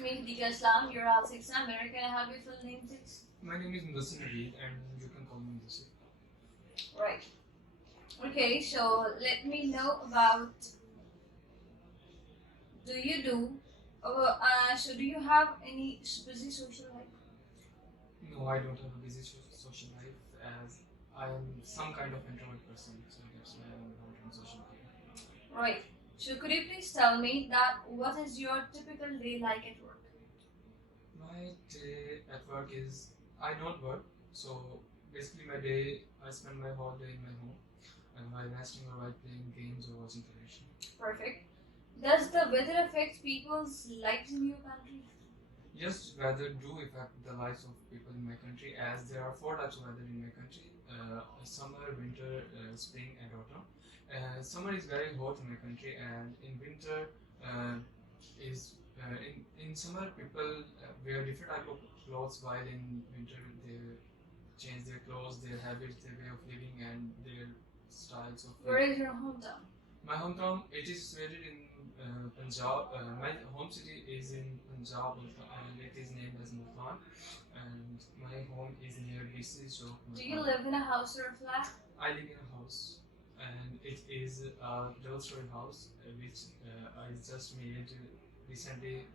me, Hadiqa Islam, you're all 6 American. Can I have your full name, please? My name is Mudassir Naveed and you can call me Mudassir. Right. Okay, so let me know about do you have any busy social life? No, I don't have a busy social life as I am some kind of introvert person, so that's why I'm not in social media. Right. So could you please tell me that what is your typical day like at work? My day at work is I don't work, so basically my day I spend my whole day in my home and while resting or while playing games or watching television. Perfect. Does the weather affect people's lives in your country? Yes, weather do affect the lives of people in my country as there are 4 types of weather in my country: summer, winter, spring, and autumn. Summer is very hot in my country, and in winter in summer people wear different type of clothes, while in winter they change their clothes, their habits, their way of living, and their styles of living. Where is your hometown? My hometown, it is situated in Punjab. My home city is in Punjab and it is named as Multan. And my home is near BC. So do you live in a house or a flat? I live in a house, and it is a double-story house which I just made recently